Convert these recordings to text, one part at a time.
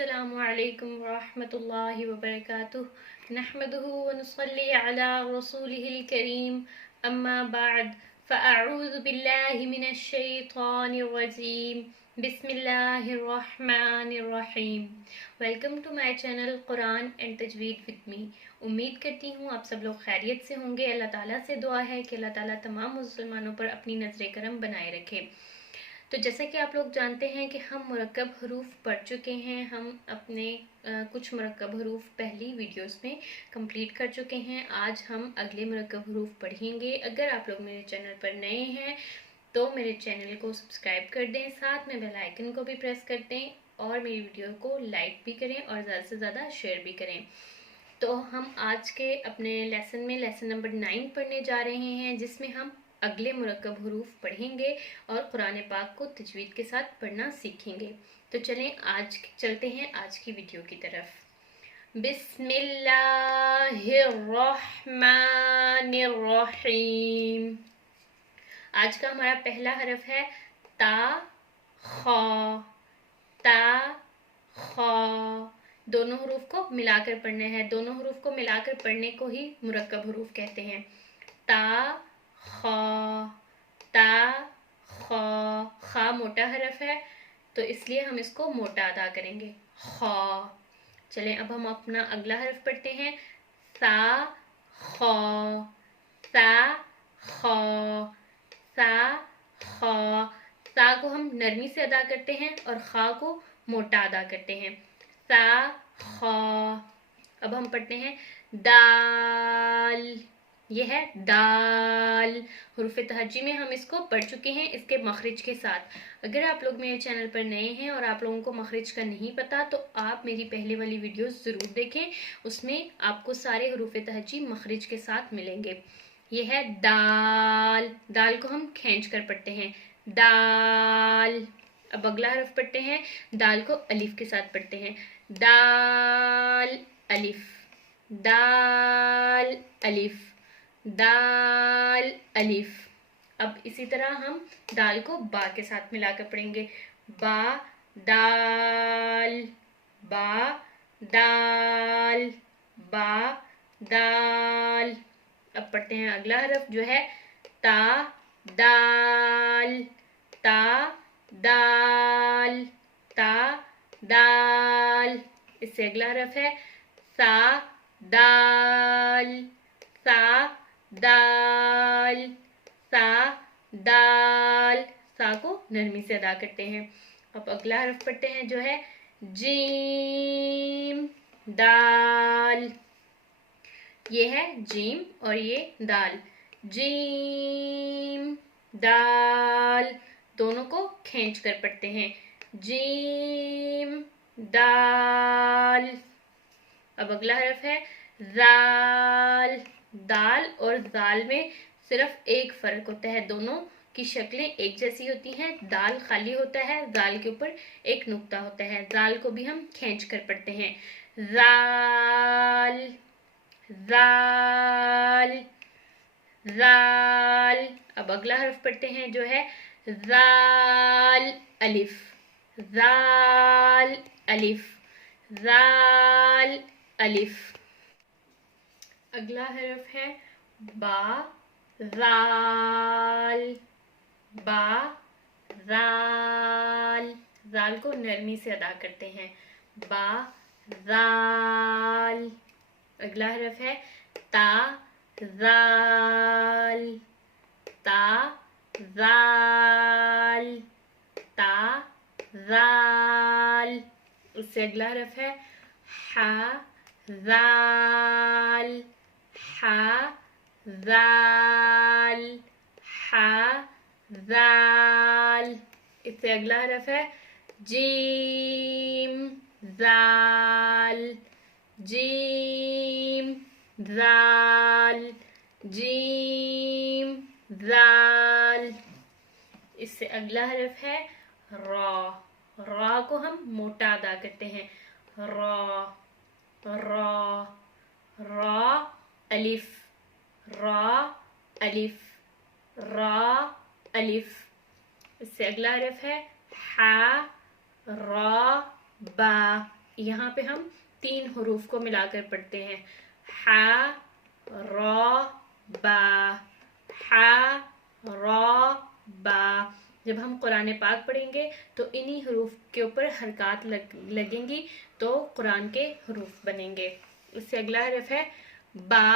अस्सलामु अलैकुम वरहमतुल्लाहि वबरकातुह नहमदुहु व नुसल्ली अला रसूलिहिल करीम अम्मा बाद फ़अऊज़ु बिल्लाहि मिनश शैतानिर रजीम बिस्मिल्लाहिर रहमानिर रहीम। Welcome to my channel Quran and Tajweed with me. उम्मीद करती हूँ आप सब लोग खैरियत से होंगे। अल्लाह ताला से दुआ है कि अल्लाह ताला तमाम मुसलमानों पर अपनी नज़र करम बनाए रखे। तो जैसा कि आप लोग जानते हैं कि हम मुरक्कब हरूफ पढ़ चुके हैं। हम अपने कुछ मुरक्कब हरूफ पहली वीडियोस में कंप्लीट कर चुके हैं। आज हम अगले मुरक्कब हरूफ पढ़ेंगे। अगर आप लोग मेरे चैनल पर नए हैं तो मेरे चैनल को सब्सक्राइब कर दें, साथ में बेल आइकन को भी प्रेस कर दें और मेरी वीडियो को लाइक भी करें और ज़्यादा से ज़्यादा शेयर भी करें। तो हम आज के अपने लेसन नंबर 9 पढ़ने जा रहे हैं, जिसमें हम अगले मुरक्कब हरूफ पढ़ेंगे और कुरान पाक को तजवीद के साथ पढ़ना सीखेंगे। तो चलें आज चलते हैं आज की वीडियो की तरफ। बिस्मिल्लाहिर्रहमानिर्रहीम। आज का हमारा पहला हरफ है ता खा। ता खा दोनों हरूफ को मिलाकर पढ़ना है। दोनों हरूफ को मिलाकर पढ़ने को ही मुरक्कब हरूफ कहते हैं। ता खा, ता खा। खा मोटा हरफ है तो इसलिए हम इसको मोटा अदा करेंगे, खा। चलें अब हम अपना अगला हरफ पढ़ते हैं। सा खा, सा खा, सा खा। सा को हम नरमी से अदा करते हैं और खा को मोटा अदा करते हैं। सा खा। अब हम पढ़ते हैं दाल। ये है दाल। हुरूफ़े तहज्जी में हम इसको पढ़ चुके हैं इसके मखरिज के साथ। अगर आप लोग मेरे चैनल पर नए हैं और आप लोगों को मखरिज का नहीं पता तो आप मेरी पहले वाली वीडियोस ज़रूर देखें, उसमें आपको सारे हुरूफ़े तहज्जी मखरिज के साथ मिलेंगे। ये है दाल। दाल को हम खींच कर पढ़ते हैं, दाल। अब अगला हरफ पढ़ते हैं, दाल को अलिफ के साथ पढ़ते हैं, दाल अलिफ, दाल अलिफ, दाल अलिफ। अब इसी तरह हम दाल को बा के साथ मिलाकर पढ़ेंगे, बा दाल, बा दाल, बा दाल। अब पढ़ते हैं अगला हरफ जो है ता दाल, ता दाल, ता दाल। इससे अगला हरफ है सा दाल, सा दाल, सा दाल। सा को नरमी से अदा करते हैं। अब अगला हरफ पढ़ते हैं जो है जीम दाल। ये है जीम और ये दाल, जीम दाल। दोनों को खींच कर पढ़ते हैं, जीम दाल। अब अगला हरफ है जाल। दाल और जाल में सिर्फ एक फर्क होता है, दोनों की शक्लें एक जैसी होती हैं। दाल खाली होता है, जाल के ऊपर एक नुक्ता होता है। जाल को भी हम खींच कर पढ़ते हैं, जाल, जाल, जाल। अब अगला हरफ पढ़ते हैं जो है जाल अलिफ, जाल अलिफ, जाल अलिफ। अगला हरफ है बा राल, बा राल। राल को नरमी से अदा करते हैं, बा राल। अगला हरफ है ता राल, ता राल, ता राल। उससे अगला हरफ है हा राल, हा राल, हा राल। इससे अगला हरफ है जीम जाल, जीम जाल, जीम जाल। इससे अगला हरफ है रा। रा को हम मोटा अदा करते हैं, रा, रा, रा अलिफ, रा अलिफ, रा अलिफ। इससे अगला हरफ है हा रा बा। یہاں پہ ہم 3 حروف کو ملا کر پڑھتے ہیں، ح را با، ح را با۔ جب ہم قرآن پاک پڑھیں گے تو انہی حروف کے اوپر حرکات لگیں گی تو قرآن کے حروف بنیں گے۔ اس سے اگلا حرف ہے با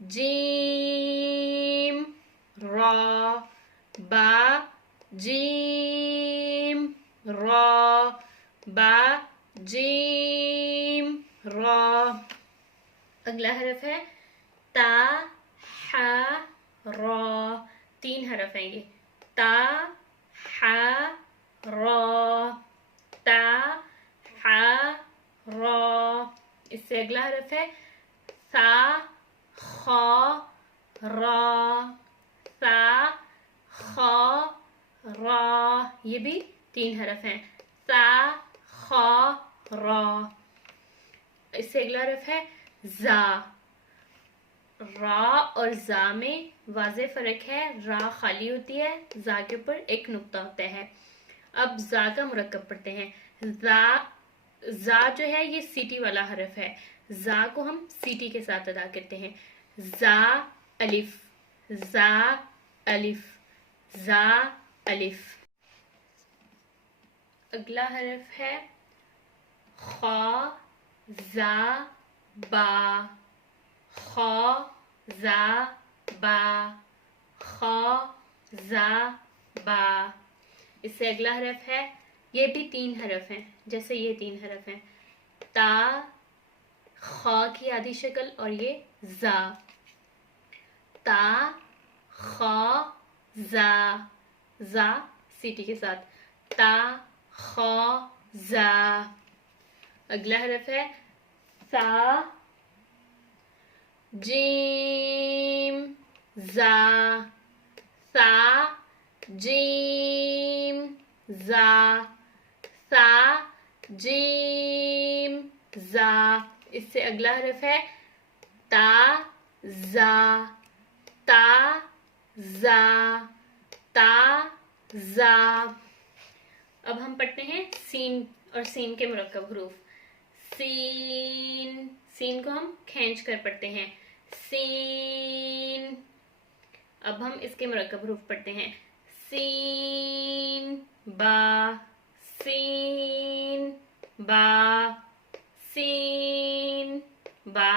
جیم را، با جیم را، با جیم را۔ اگلا حرف ہے تا ح را، 3 حرف ہیں یہ، تا ح را، تا ح را۔ اس سے اگلا حرف ہے ثا خا را، ثا خا را، یہ بھی 3 حرف ہیں، ثا خا را۔ اس سے اگلا حرف ہے زا، را اور زا میں واضح فرق ہے، را خالی ہوتی ہے، زا کے اوپر ایک نقطہ ہوتا ہے۔ اب زا کا مرکب پڑھتے ہیں، زا جو ہے یہ سیٹی والا حرف ہے، زا کو ہم سیٹی کے ساتھ ادا کرتے ہیں، زا الف، زا الف، زا الف۔ اگلا حرف ہے خا زا با، خا زا با، خا زا با۔ اس سے اگلا حرف ہے، یہ بھی 3 حرف ہیں جیسے یہ 3 حرف ہیں، تا خا کی آدھی شکل اور یہ زا، تا خا زا، زا سیٹی کے ساتھ، تا خا زا۔ اگلا حرف ہے سا جیم زا، سا جیم زا، سا جیم زا۔ اس سے اگلا حرف ہے تا زا، تا زا، تا زا۔ اب ہم پڑھتے ہیں سین اور سین کے مرکب حروف، سین، سین کو ہم کھینچ کر پڑھتے ہیں، سین۔ اب ہم اس کے مرکب حروف پڑھتے ہیں، سین با، سین با، سین با۔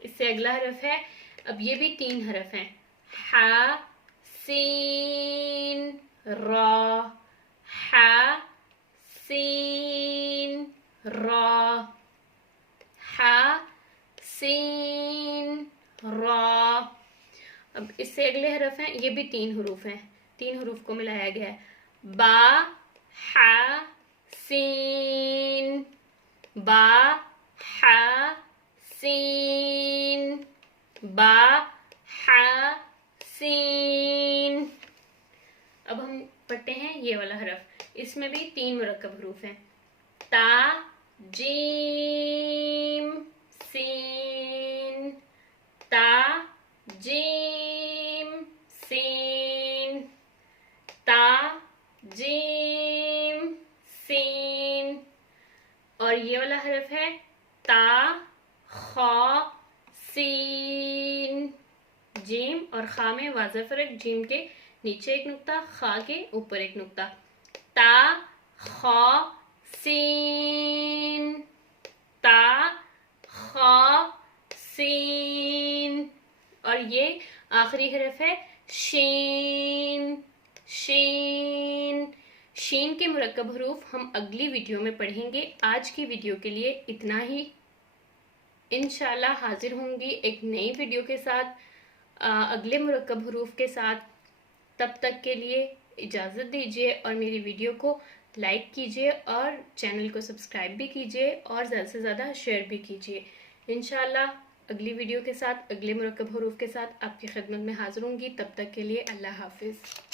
اس سے اگلا حرف ہے، اب یہ بھی 3 حرف ہیں، ح سین را، ح سین را، ح سین را۔ اب اس سے اگلے حرف ہیں، یہ بھی 3 حروف ہیں، 3 حروف کو ملایا گیا ہے، با ح سین، با ح سین، با ح سین۔ اب ہم پڑھتے ہیں یہ والا حرف، اس میں بھی 3 مرکب حروف ہیں، تا جیم سین، تا جیم سین، تا جیم سین۔ اور یہ والا حرف ہے تا خا سین، جیم اور خا میں واضح فرق، جیم کے نیچے ایک نقطہ، خا کے اوپر ایک نقطہ، تا خا سین، تا خا سین۔ اور یہ آخری حرف ہے شین، شین۔ شین کے مرکب حروف ہم اگلی ویڈیو میں پڑھیں گے، آج کی ویڈیو کے لیے اتنا ہی، انشاءاللہ حاضر ہوں گی ایک نئی ویڈیو کے ساتھ، اگلے مرکب حروف کے ساتھ۔ تب تک کے لیے اجازت دیجیے اور میری ویڈیو کو لائک کیجیے اور چینل کو سبسکرائب بھی کیجیے اور زیادہ سے زیادہ شیئر بھی کیجیے۔ انشاءاللہ اگلی ویڈیو کے ساتھ، اگلے مرکب حروف کے ساتھ آپ کی خدمت میں حاضر ہوں گی، تب تک کے لیے اللہ حافظ۔